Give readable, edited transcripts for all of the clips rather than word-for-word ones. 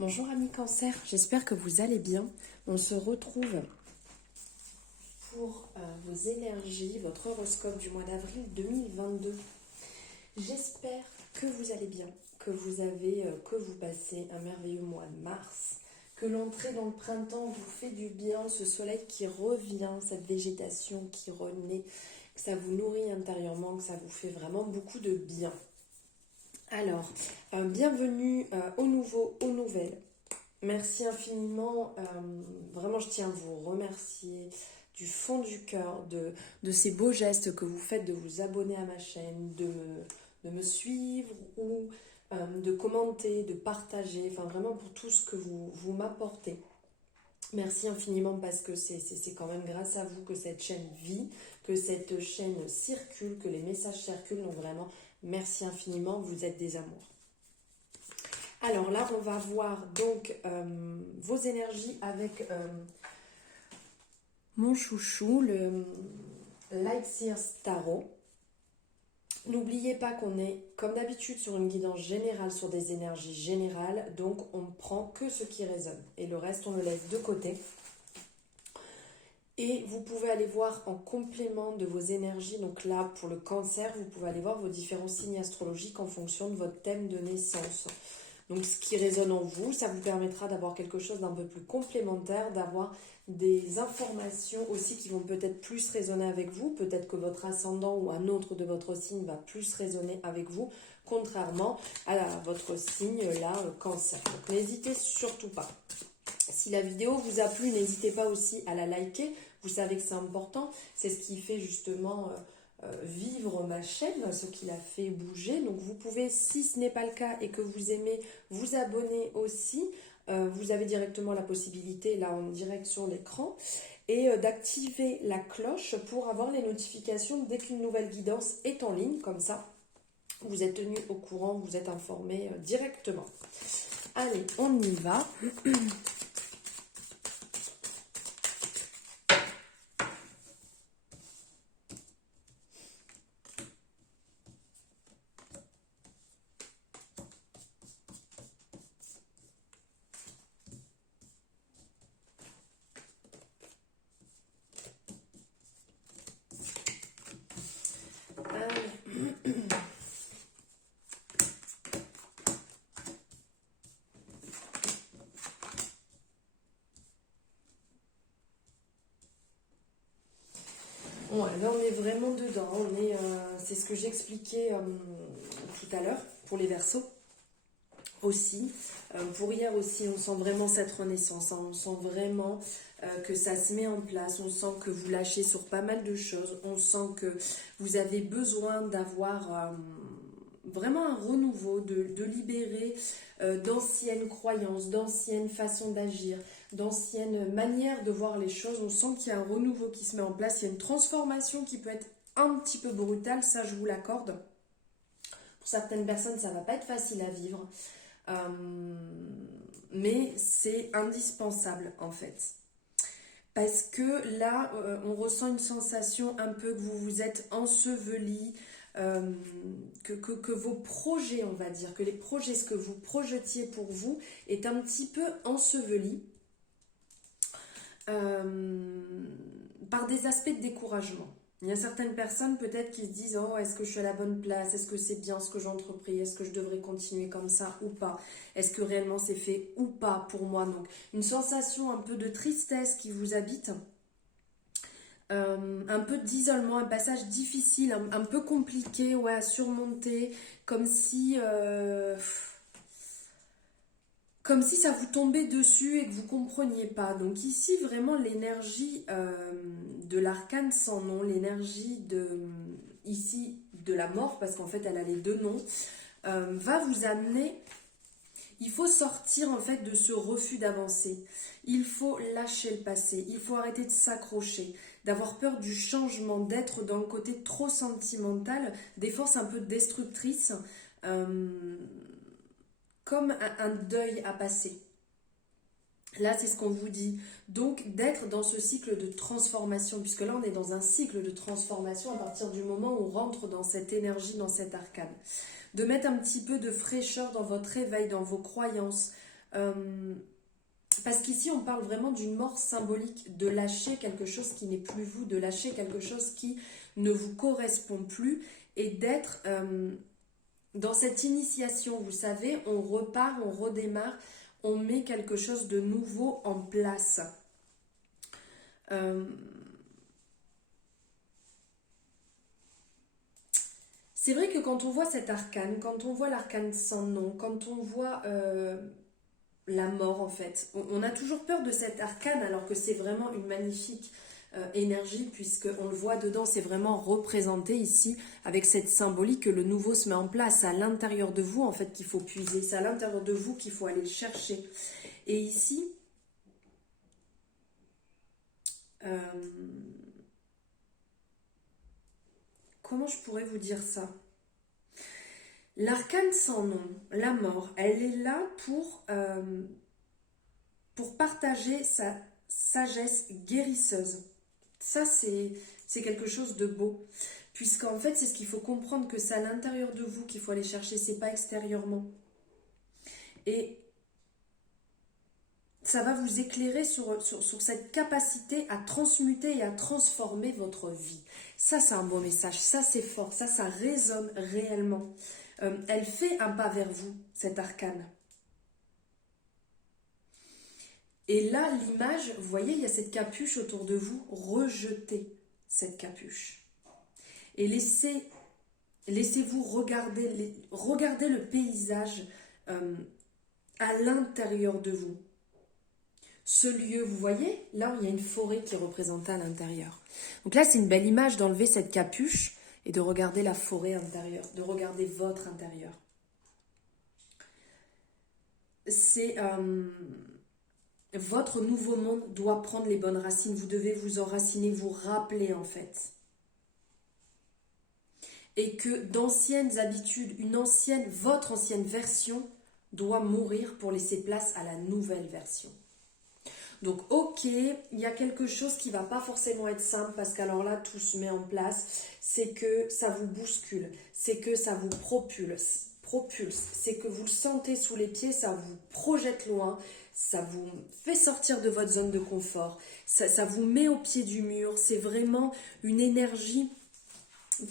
Bonjour amis Cancer, j'espère que vous allez bien. On se retrouve pour vos énergies, votre horoscope du mois d'avril 2022. J'espère que vous allez bien, que vous passez un merveilleux mois de mars, que l'entrée dans le printemps vous fait du bien, ce soleil qui revient, cette végétation qui renaît, que ça vous nourrit intérieurement, que ça vous fait vraiment beaucoup de bien. Alors, bienvenue aux nouveaux, aux nouvelles. Merci infiniment. Vraiment, je tiens à vous remercier du fond du cœur de ces beaux gestes que vous faites, de vous abonner à ma chaîne, de me suivre ou de commenter, de partager, enfin vraiment pour tout ce que vous m'apportez. Merci infiniment parce que c'est quand même grâce à vous que cette chaîne vit, que cette chaîne circule, que les messages circulent. Donc vraiment, merci infiniment, vous êtes des amours. Alors là, on va voir donc vos énergies avec mon chouchou, le Light Seers Tarot. N'oubliez pas qu'on est, comme d'habitude, sur une guidance générale, sur des énergies générales. Donc, on ne prend que ce qui résonne. Et le reste, on le laisse de côté. Et vous pouvez aller voir en complément de vos énergies. Donc là, pour le cancer, vous pouvez aller voir vos différents signes astrologiques en fonction de votre thème de naissance. Donc ce qui résonne en vous, ça vous permettra d'avoir quelque chose d'un peu plus complémentaire, d'avoir des informations aussi qui vont peut-être plus résonner avec vous. Peut-être que votre ascendant ou un autre de votre signe va plus résonner avec vous, contrairement à votre signe, là, cancer. Donc n'hésitez surtout pas. Si la vidéo vous a plu, n'hésitez pas aussi à la liker. Vous savez que c'est important. C'est ce qui fait justement vivre ma chaîne, ce qui la fait bouger. Donc vous pouvez, si ce n'est pas le cas et que vous aimez, vous abonner aussi. Vous avez directement la possibilité, là en direct sur l'écran, et d'activer la cloche pour avoir les notifications dès qu'une nouvelle guidance est en ligne. Comme ça, vous êtes tenu au courant, vous êtes informé directement. Allez, on y va. Bon, là on est vraiment dedans, c'est ce que j'expliquais tout à l'heure pour les Verseaux aussi. Pour hier aussi, on sent vraiment cette renaissance, hein. On sent vraiment que ça se met en place, on sent que vous lâchez sur pas mal de choses, on sent que vous avez besoin d'avoir vraiment un renouveau, de libérer d'anciennes croyances, d'anciennes façons d'agir, d'anciennes manières de voir les choses. On sent qu'il y a un renouveau qui se met en place, il y a une transformation qui peut être un petit peu brutale, ça je vous l'accorde. Pour certaines personnes, ça va pas être facile à vivre, mais c'est indispensable en fait. Parce que là, on ressent une sensation un peu que vous vous êtes enseveli, que vos projets, on va dire, que les projets, ce que vous projetiez pour vous, est un petit peu enseveli par des aspects de découragement. Il y a certaines personnes peut-être qui se disent « Oh, est-ce que je suis à la bonne place? Est-ce que c'est bien ce que j'ai entrepris? Est-ce que je devrais continuer comme ça ou pas? Est-ce que réellement c'est fait ou pas pour moi ?» Donc une sensation un peu de tristesse qui vous habite, un peu d'isolement, un passage difficile, un peu compliqué, ouais, à surmonter, comme si ça vous tombait dessus et que vous ne compreniez pas. Donc ici, vraiment, l'énergie de l'arcane sans nom, l'énergie ici de la mort, parce qu'en fait, elle a les deux noms, va vous amener. Il faut sortir en fait de ce refus d'avancer. Il faut lâcher le passé. Il faut arrêter de s'accrocher, d'avoir peur du changement, d'être dans le côté trop sentimental, des forces un peu destructrices, comme un deuil à passer. Là, c'est ce qu'on vous dit. Donc, d'être dans ce cycle de transformation, puisque là, on est dans un cycle de transformation à partir du moment où on rentre dans cette énergie, dans cet arcane. De mettre un petit peu de fraîcheur dans votre réveil, dans vos croyances, Parce qu'ici, on parle vraiment d'une mort symbolique, de lâcher quelque chose qui n'est plus vous, de lâcher quelque chose qui ne vous correspond plus et d'être dans cette initiation. Vous savez, on repart, on redémarre, on met quelque chose de nouveau en place. C'est vrai que quand on voit cet arcane, quand on voit l'arcane sans nom, quand on voit la mort en fait, on a toujours peur de cet arcane alors que c'est vraiment une magnifique énergie puisqu'on le voit dedans, c'est vraiment représenté ici avec cette symbolique que le nouveau se met en place. C'est à l'intérieur de vous en fait qu'il faut puiser, c'est à l'intérieur de vous qu'il faut aller le chercher. Et ici, comment je pourrais vous dire ça? L'arcane sans nom, la mort, elle est là pour partager sa sagesse guérisseuse. Ça, c'est quelque chose de beau. Puisqu'en fait, c'est ce qu'il faut comprendre, que c'est à l'intérieur de vous qu'il faut aller chercher, c'est pas extérieurement. Et ça va vous éclairer sur cette capacité à transmuter et à transformer votre vie. Ça, c'est un beau message, ça, c'est fort, ça résonne réellement. Elle fait un pas vers vous, cette arcane. Et là, l'image, vous voyez, il y a cette capuche autour de vous, rejetez cette capuche. Et laissez-vous regarder, regardez le paysage à l'intérieur de vous. Ce lieu, vous voyez, là où il y a une forêt qui est représentée à l'intérieur. Donc là, c'est une belle image d'enlever cette capuche et de regarder la forêt intérieure, de regarder votre intérieur. C'est votre nouveau monde doit prendre les bonnes racines. Vous devez vous enraciner, vous rappeler en fait. Et que d'anciennes habitudes, votre ancienne version doit mourir pour laisser place à la nouvelle version. Donc ok, il y a quelque chose qui va pas forcément être simple parce qu'alors là tout se met en place, c'est que ça vous bouscule, c'est que ça vous propulse, c'est que vous le sentez sous les pieds, ça vous projette loin, ça vous fait sortir de votre zone de confort, ça vous met au pied du mur, c'est vraiment une énergie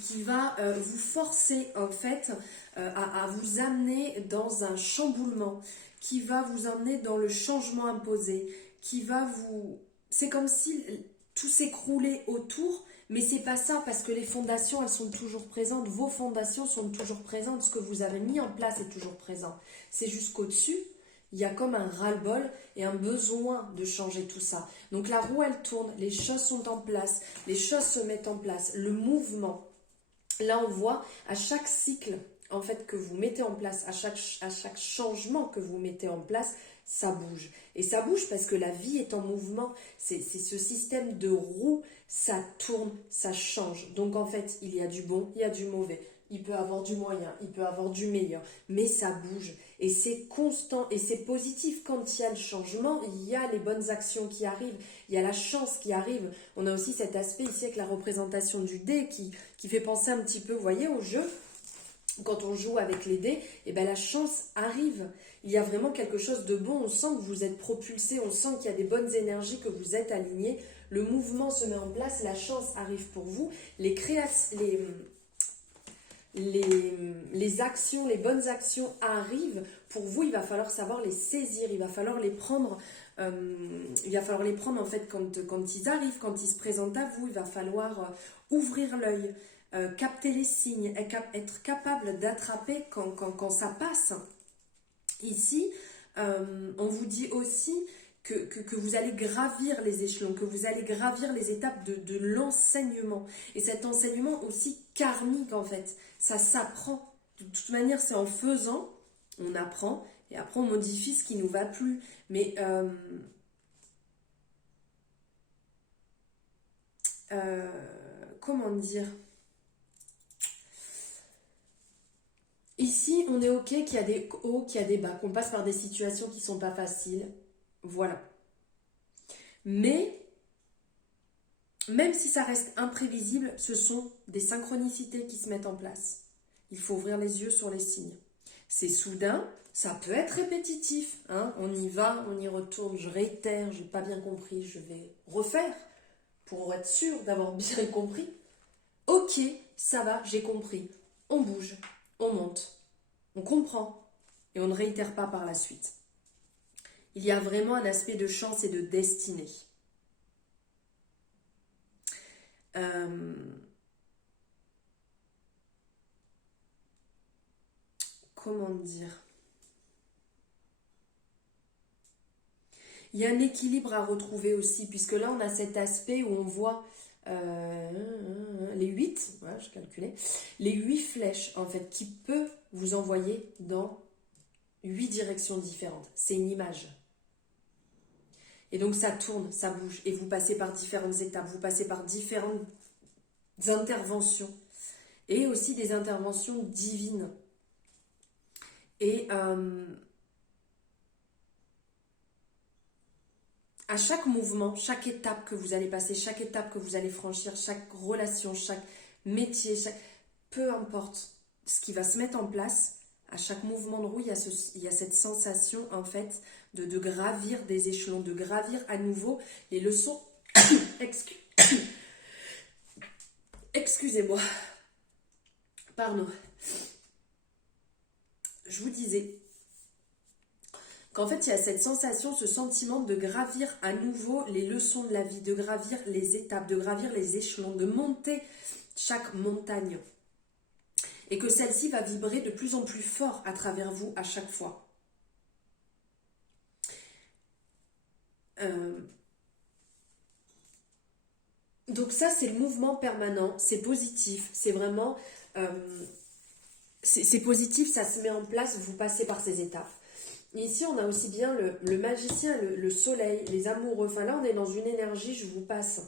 qui va vous forcer en fait à vous amener dans un chamboulement, qui va vous amener dans le changement imposé, qui va vous... C'est comme si tout s'écroulait autour, mais c'est pas ça, parce que les fondations, elles sont toujours présentes, vos fondations sont toujours présentes, ce que vous avez mis en place est toujours présent. C'est jusqu'au-dessus, il y a comme un ras-le-bol et un besoin de changer tout ça. Donc la roue, elle tourne, les choses sont en place, les choses se mettent en place, le mouvement. Là, on voit à chaque cycle en fait que vous mettez en place, à chaque changement que vous mettez en place, ça bouge. Et ça bouge parce que la vie est en mouvement. C'est ce système de roue, ça tourne, ça change. Donc en fait, il y a du bon, il y a du mauvais. Il peut avoir du moyen, il peut avoir du meilleur, mais ça bouge. Et c'est constant et c'est positif. Quand il y a le changement, il y a les bonnes actions qui arrivent, il y a la chance qui arrive. On a aussi cet aspect ici avec la représentation du dé qui fait penser un petit peu, vous voyez, au jeu. Quand on joue avec les dés, et ben la chance arrive. Il y a vraiment quelque chose de bon. On sent que vous êtes propulsé, on sent qu'il y a des bonnes énergies, que vous êtes alignés. Le mouvement se met en place, la chance arrive pour vous. Les actions, les bonnes actions arrivent pour vous. Il va falloir savoir les saisir, il va falloir les prendre. En fait quand ils arrivent, quand ils se présentent à vous. Il va falloir ouvrir l'œil. Capter les signes, être capable d'attraper quand ça passe. Ici, on vous dit aussi que vous allez gravir les échelons, que vous allez gravir les étapes de l'enseignement. Et cet enseignement aussi karmique en fait, ça s'apprend. De toute manière, c'est en faisant, on apprend, et après on modifie ce qui ne nous va plus. Mais comment dire ? Ici, on est ok qu'il y a des hauts, qu'il y a des bas, qu'on passe par des situations qui ne sont pas faciles. Voilà. Mais, même si ça reste imprévisible, ce sont des synchronicités qui se mettent en place. Il faut ouvrir les yeux sur les signes. C'est soudain, ça peut être répétitif. Hein. On y va, on y retourne, je réitère, je n'ai pas bien compris, je vais refaire pour être sûr d'avoir bien compris. Ok, ça va, j'ai compris. On bouge, on monte, on comprend et on ne réitère pas par la suite. Il y a vraiment un aspect de chance et de destinée. Comment dire? Il y a un équilibre à retrouver aussi, puisque là on a cet aspect où on voit les 8, voilà, je calculais, les 8 flèches en fait qui peut vous envoyer dans 8 directions différentes. C'est une image. Et donc ça tourne, ça bouge, et vous passez par différentes étapes, vous passez par différentes interventions, et aussi des interventions divines. Et à chaque mouvement, chaque étape que vous allez passer, chaque étape que vous allez franchir, chaque relation, chaque métier, peu importe ce qui va se mettre en place, à chaque mouvement de roue, il y a cette sensation en fait de gravir des échelons, de gravir à nouveau les leçons. Excusez-moi. Pardon. Je vous disais qu'en fait, il y a cette sensation, ce sentiment de gravir à nouveau les leçons de la vie, de gravir les étapes, de gravir les échelons, de monter chaque montagne. Et que celle-ci va vibrer de plus en plus fort à travers vous à chaque fois. Donc ça, c'est le mouvement permanent, c'est positif, c'est vraiment... c'est positif, ça se met en place, vous passez par ces étapes. Ici, on a aussi bien le magicien, le soleil, les amoureux. Enfin là, on est dans une énergie, je vous passe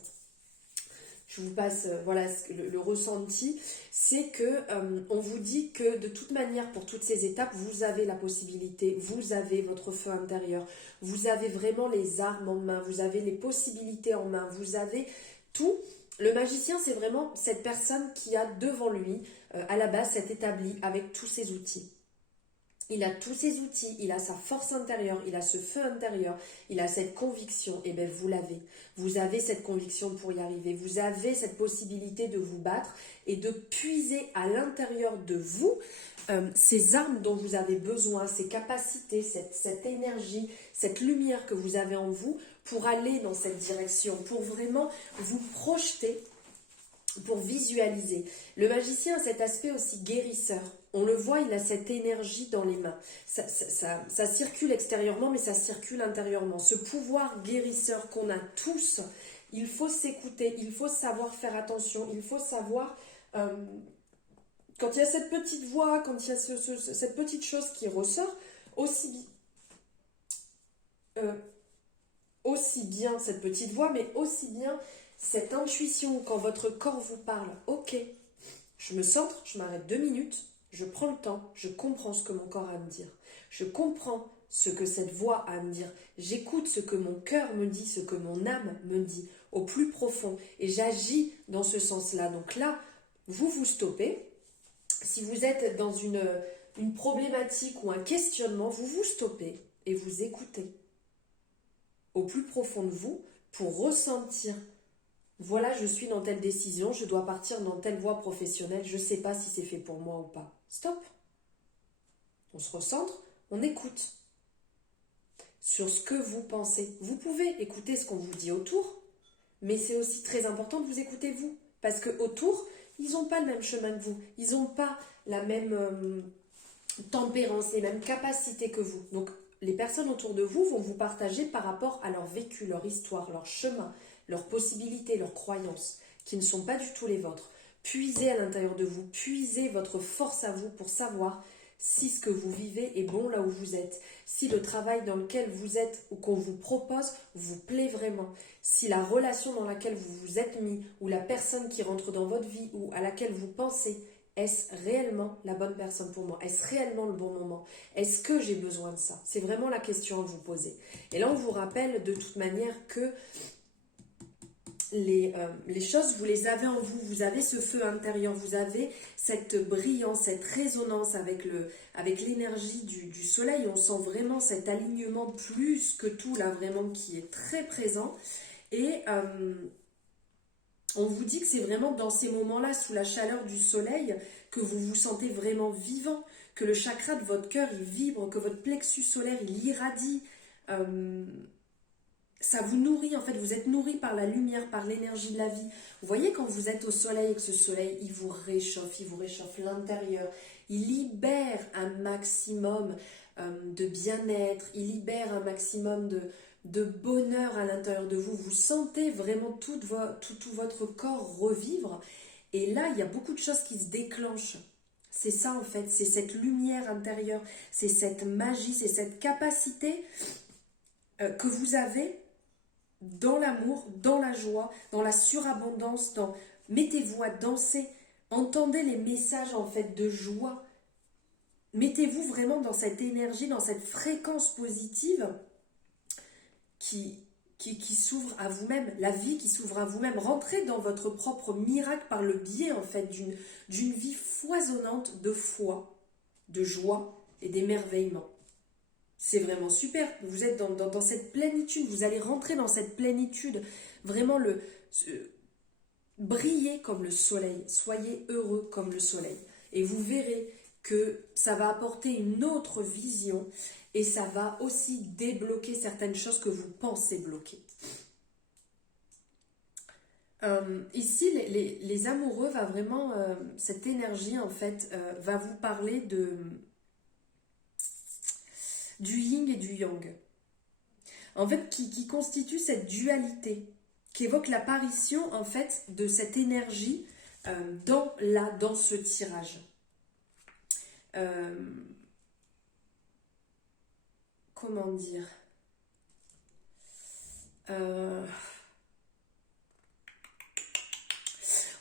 voilà le ressenti, c'est que on vous dit que de toute manière, pour toutes ces étapes, vous avez la possibilité, vous avez votre feu intérieur, vous avez vraiment les armes en main, vous avez les possibilités en main, vous avez tout. Le magicien, c'est vraiment cette personne qui a devant lui, à la base, cet établi avec tous ses outils. Il a tous ses outils, il a sa force intérieure, il a ce feu intérieur, il a cette conviction, et bien vous l'avez. Vous avez cette conviction pour y arriver, vous avez cette possibilité de vous battre et de puiser à l'intérieur de vous ces armes dont vous avez besoin, ces capacités, cette énergie, cette lumière que vous avez en vous pour aller dans cette direction, pour vraiment vous projeter, pour visualiser. Le magicien a cet aspect aussi guérisseur. On le voit, il a cette énergie dans les mains. Ça circule extérieurement, mais ça circule intérieurement. Ce pouvoir guérisseur qu'on a tous, il faut s'écouter, il faut savoir faire attention, il faut savoir... quand il y a cette petite voix, quand il y a cette petite chose qui ressort, aussi bien cette petite voix, mais aussi bien cette intuition quand votre corps vous parle. Ok, je me centre, je m'arrête 2 minutes, je prends le temps, je comprends ce que mon corps a à me dire. Je comprends ce que cette voix a à me dire. J'écoute ce que mon cœur me dit, ce que mon âme me dit au plus profond. Et j'agis dans ce sens-là. Donc là, vous vous stoppez. Si vous êtes dans une problématique ou un questionnement, vous vous stoppez et vous écoutez au plus profond de vous pour ressentir. Voilà, je suis dans telle décision, je dois partir dans telle voie professionnelle, je ne sais pas si c'est fait pour moi ou pas. Stop. On se recentre, on écoute sur ce que vous pensez. Vous pouvez écouter ce qu'on vous dit autour, mais c'est aussi très important de vous écouter vous. Parce que autour, ils n'ont pas le même chemin que vous. Ils n'ont pas la même tempérance, les mêmes capacités que vous. Donc, les personnes autour de vous vont vous partager par rapport à leur vécu, leur histoire, leur chemin, leurs possibilités, leurs croyances, qui ne sont pas du tout les vôtres. Puisez à l'intérieur de vous, puisez votre force à vous pour savoir si ce que vous vivez est bon là où vous êtes, si le travail dans lequel vous êtes ou qu'on vous propose vous plaît vraiment, si la relation dans laquelle vous vous êtes mis ou la personne qui rentre dans votre vie ou à laquelle vous pensez, est-ce réellement la bonne personne pour moi? Est-ce réellement le bon moment? Est-ce que j'ai besoin de ça? C'est vraiment la question à vous poser. Et là, on vous rappelle de toute manière que les choses, vous les avez en vous, vous avez ce feu intérieur, vous avez cette brillance, cette résonance avec l'énergie du soleil. On sent vraiment cet alignement plus que tout là, vraiment qui est très présent. Et on vous dit que c'est vraiment dans ces moments-là, sous la chaleur du soleil, que vous vous sentez vraiment vivant, que le chakra de votre cœur il vibre, que votre plexus solaire il irradie. Ça vous nourrit, en fait, vous êtes nourri par la lumière, par l'énergie de la vie. Vous voyez quand vous êtes au soleil et que ce soleil, il vous réchauffe l'intérieur. Il libère un maximum de bien-être, il libère un maximum de bonheur à l'intérieur de vous. Vous sentez vraiment tout votre corps revivre. Et là, il y a beaucoup de choses qui se déclenchent. C'est ça, en fait, c'est cette lumière intérieure, c'est cette magie, c'est cette capacité que vous avez dans l'amour, dans la joie, dans la surabondance, mettez-vous à danser, entendez les messages en fait de joie, mettez-vous vraiment dans cette énergie, dans cette fréquence positive qui s'ouvre à vous-même, la vie qui s'ouvre à vous-même, rentrez dans votre propre miracle par le biais en fait d'une vie foisonnante de foi, de joie et d'émerveillement. C'est vraiment super, vous êtes dans cette plénitude, vous allez rentrer dans cette plénitude, vraiment brillez comme le soleil, soyez heureux comme le soleil. Et vous verrez que ça va apporter une autre vision et ça va aussi débloquer certaines choses que vous pensez bloquer. Ici, les amoureux, va vraiment, cette énergie en fait, va vous parler du yin et du yang, en fait, qui constitue cette dualité, qui évoque l'apparition, en fait, de cette énergie dans ce tirage. Comment dire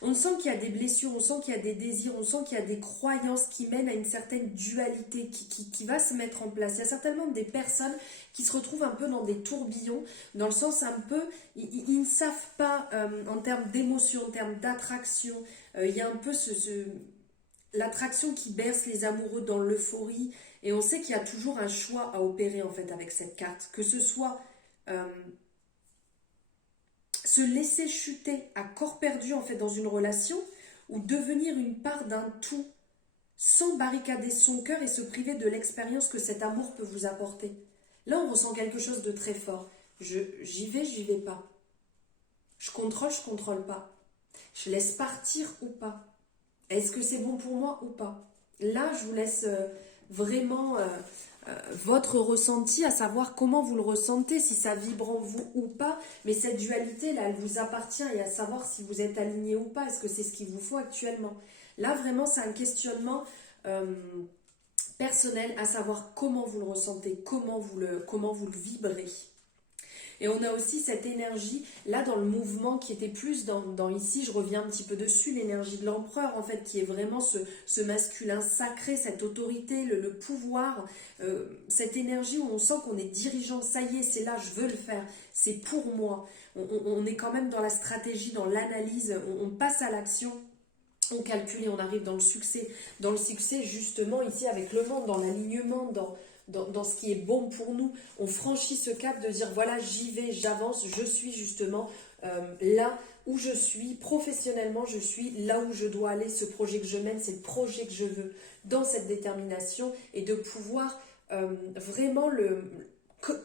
On sent qu'il y a des blessures, on sent qu'il y a des désirs, on sent qu'il y a des croyances qui mènent à une certaine dualité qui va se mettre en place. Il y a certainement des personnes qui se retrouvent un peu dans des tourbillons, dans le sens un peu, ils ne savent pas en termes d'émotion, en termes d'attraction. Il y a un peu l'attraction qui berce les amoureux dans l'euphorie. Et on sait qu'il y a toujours un choix à opérer en fait avec cette carte, que ce soit se laisser chuter à corps perdu en fait dans une relation ou devenir une part d'un tout sans barricader son cœur et se priver de l'expérience que cet amour peut vous apporter. Là, on ressent quelque chose de très fort. J'y vais pas. Je contrôle pas. Je laisse partir ou pas. Est-ce que c'est bon pour moi ou pas? Là, je vous laisse vraiment votre ressenti, à savoir comment vous le ressentez, si ça vibre en vous ou pas. Mais cette dualité, là, elle vous appartient et à savoir si vous êtes aligné ou pas. Est-ce que c'est ce qu'il vous faut actuellement? Là, vraiment, c'est un questionnement personnel, à savoir comment vous le ressentez, comment vous le vibrez. Et on a aussi cette énergie, là dans le mouvement qui était plus dans ici, je reviens un petit peu dessus, l'énergie de l'empereur en fait, qui est vraiment ce masculin sacré, cette autorité, le pouvoir, cette énergie où on sent qu'on est dirigeant, ça y est, c'est là, je veux le faire, c'est pour moi. On est quand même dans la stratégie, dans l'analyse, on passe à l'action. On calcule et on arrive dans le succès. Dans le succès, justement, ici, avec le monde, dans l'alignement, dans ce qui est bon pour nous. On franchit ce cap de dire, voilà, j'y vais, j'avance, je suis justement là où je suis, professionnellement, je suis là où je dois aller. Ce projet que je mène, c'est le projet que je veux, dans cette détermination, et de pouvoir vraiment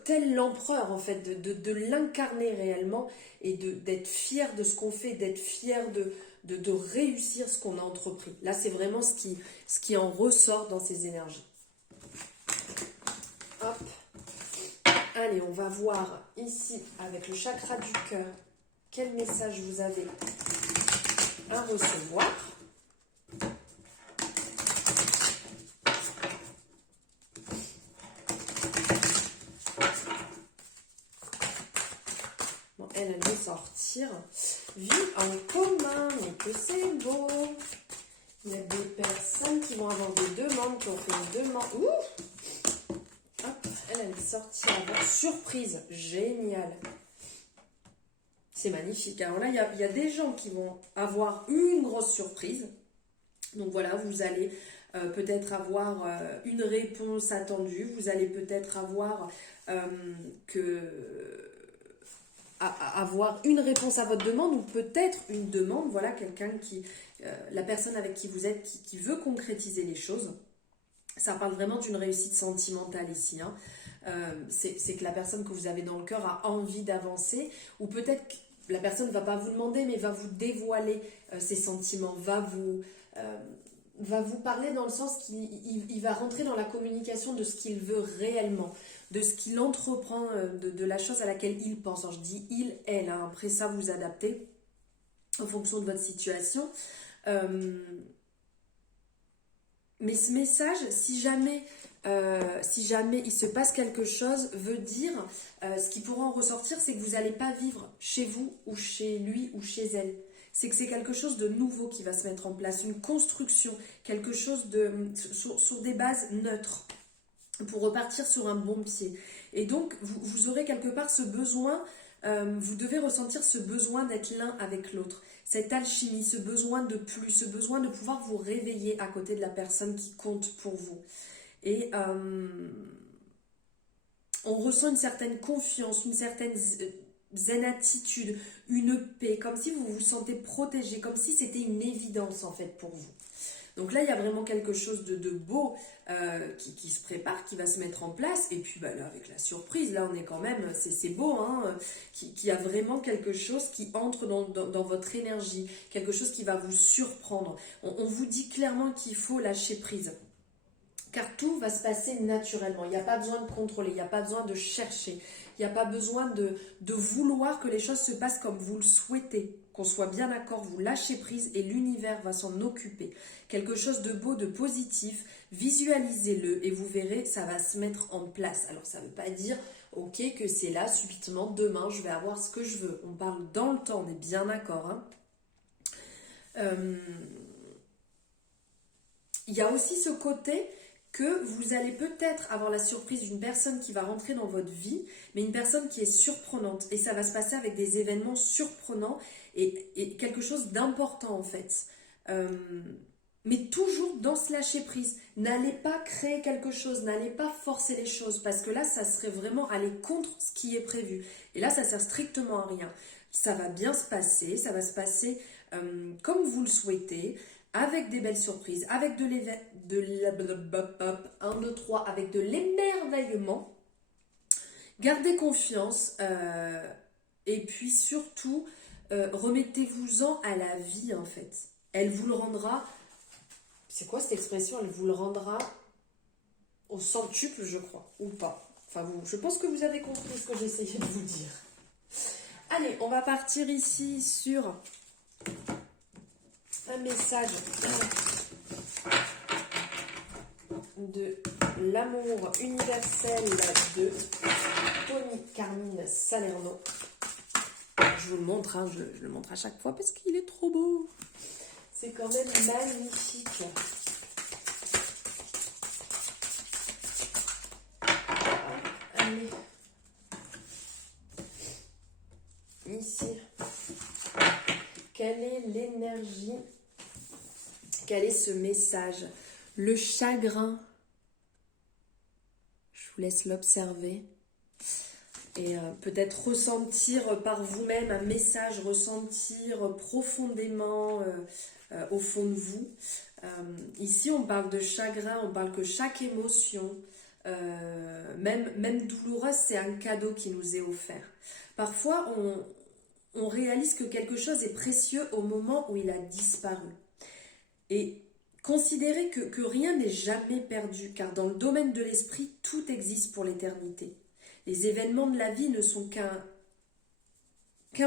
tel l'empereur, en fait, de l'incarner réellement, et d'être fier de ce qu'on fait, d'être fier de réussir ce qu'on a entrepris. Là, c'est vraiment ce qui en ressort dans ces énergies. Hop. Allez, on va voir ici, avec le chakra du cœur, quel message vous avez à recevoir. Bon, elle va sortir. Vie en commun, mais que c'est beau. Il y a des personnes qui vont avoir des demandes, qui ont fait une demande. Ouh! Hop, elle est sortie avant. Surprise, génial. c'est magnifique. Alors là, il y a des gens qui vont avoir une grosse surprise. Donc voilà, vous allez peut-être avoir une réponse attendue. Vous allez peut-être avoir avoir une réponse à votre demande ou peut-être une demande. Voilà, quelqu'un la personne avec qui vous êtes qui veut concrétiser les choses. Ça parle vraiment d'une réussite sentimentale ici, hein. C'est que la personne que vous avez dans le cœur a envie d'avancer, ou peut-être que la personne ne va pas vous demander, mais va vous dévoiler ses sentiments, va vous parler dans le sens qu'il va rentrer dans la communication de ce qu'il veut réellement, de ce qu'il entreprend, de la chose à laquelle il pense. Alors je dis il, elle, hein. Après ça vous adaptez en fonction de votre situation. Mais ce message, si jamais il se passe quelque chose, veut dire, ce qui pourra en ressortir, c'est que vous n'allez pas vivre chez vous ou chez lui ou chez elle. C'est que c'est quelque chose de nouveau qui va se mettre en place, une construction, quelque chose sur des bases neutres, pour repartir sur un bon pied. Et donc, vous aurez quelque part ce besoin, vous devez ressentir ce besoin d'être l'un avec l'autre. Cette alchimie, ce besoin de plus, ce besoin de pouvoir vous réveiller à côté de la personne qui compte pour vous. Et on ressent une certaine confiance, une certaine zen attitude, une paix, comme si vous vous sentez protégé, comme si c'était une évidence en fait pour vous. Donc là, il y a vraiment quelque chose de beau qui se prépare, qui va se mettre en place. Et puis là, avec la surprise, là, on est quand même, c'est beau, hein, qui a vraiment quelque chose qui entre dans votre énergie, quelque chose qui va vous surprendre. On vous dit clairement qu'il faut lâcher prise. Car tout va se passer naturellement. Il n'y a pas besoin de contrôler, il n'y a pas besoin de chercher, il n'y a pas besoin de vouloir que les choses se passent comme vous le souhaitez. Qu'on soit bien d'accord, vous lâchez prise et l'univers va s'en occuper. Quelque chose de beau, de positif, visualisez-le et vous verrez, ça va se mettre en place. Alors ça ne veut pas dire, ok, que c'est là, subitement, demain, je vais avoir ce que je veux. On parle dans le temps, on est bien d'accord, hein. Il y a aussi ce côté que vous allez peut-être avoir la surprise d'une personne qui va rentrer dans votre vie, mais une personne qui est surprenante. Et ça va se passer avec des événements surprenants et quelque chose d'important en fait. Mais toujours dans ce lâcher-prise. N'allez pas créer quelque chose, n'allez pas forcer les choses, parce que là, ça serait vraiment aller contre ce qui est prévu. Et là, ça sert strictement à rien. Ça va bien se passer, ça va se passer comme vous le souhaitez, avec des belles surprises, avec avec de l'émerveillement. Gardez confiance et puis surtout, remettez-vous-en à la vie en fait. Elle vous le rendra, c'est quoi cette expression? Elle vous le rendra au centuple, je crois, ou pas. Enfin, je pense que vous avez compris ce que j'essayais de vous dire. Allez, on va partir ici sur un message de l'amour universel de Tony Carmine Salerno. Je vous le montre, hein, je le montre à chaque fois parce qu'il est trop beau. C'est quand même magnifique. Allez. Ici. Quelle est l'énergie? Quel est ce message? Le chagrin. Je vous laisse l'observer. Et peut-être ressentir par vous-même un message, ressentir profondément au fond de vous. Ici, on parle de chagrin, on parle que chaque émotion, même douloureuse, c'est un cadeau qui nous est offert. Parfois, on réalise que quelque chose est précieux au moment où il a disparu. Et considérez que rien n'est jamais perdu, car dans le domaine de l'esprit, tout existe pour l'éternité. Les événements de la vie ne sont qu'un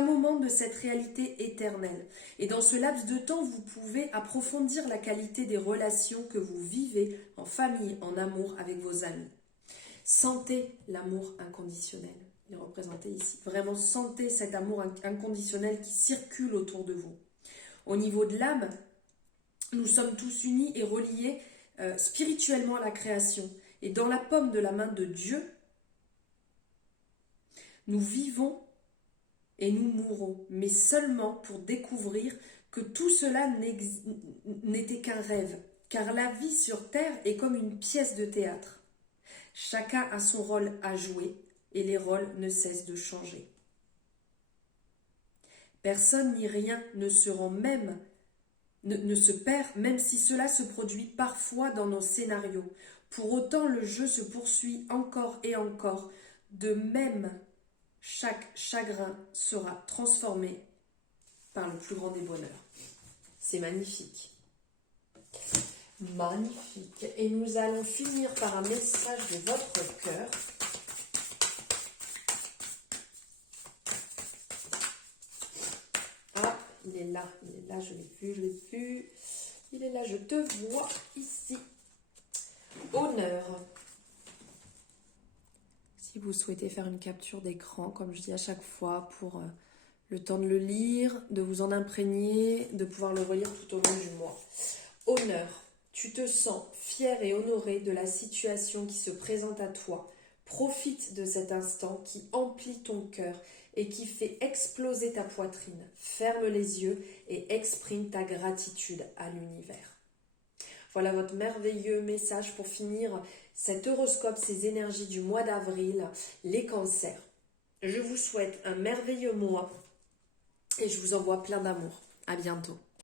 moment de cette réalité éternelle. Et dans ce laps de temps, vous pouvez approfondir la qualité des relations que vous vivez en famille, en amour, avec vos amis. Sentez l'amour inconditionnel. Il est représenté ici. Vraiment, sentez cet amour inconditionnel qui circule autour de vous. Au niveau de l'âme, nous sommes tous unis et reliés spirituellement à la création. Et dans la paume de la main de Dieu, nous vivons et nous mourrons, mais seulement pour découvrir que tout cela n'était qu'un rêve, car la vie sur Terre est comme une pièce de théâtre. Chacun a son rôle à jouer et les rôles ne cessent de changer. Personne ni rien ne se perd, même si cela se produit parfois dans nos scénarios. Pour autant, le jeu se poursuit encore et encore. De même, chaque chagrin sera transformé par le plus grand des bonheurs. C'est magnifique. Magnifique. Et nous allons finir par un message de votre cœur. Ah, il est là, je l'ai vu. Il est là, je te vois ici. Honneur. Si vous souhaitez faire une capture d'écran, comme je dis à chaque fois, pour le temps de le lire, de vous en imprégner, de pouvoir le relire tout au long du mois. Honneur. Tu te sens fier et honoré de la situation qui se présente à toi. Profite de cet instant qui emplit ton cœur et qui fait exploser ta poitrine. Ferme les yeux et exprime ta gratitude à l'univers. Voilà votre merveilleux message pour finir cet horoscope, ces énergies du mois d'avril, les cancers. Je vous souhaite un merveilleux mois et je vous envoie plein d'amour. À bientôt.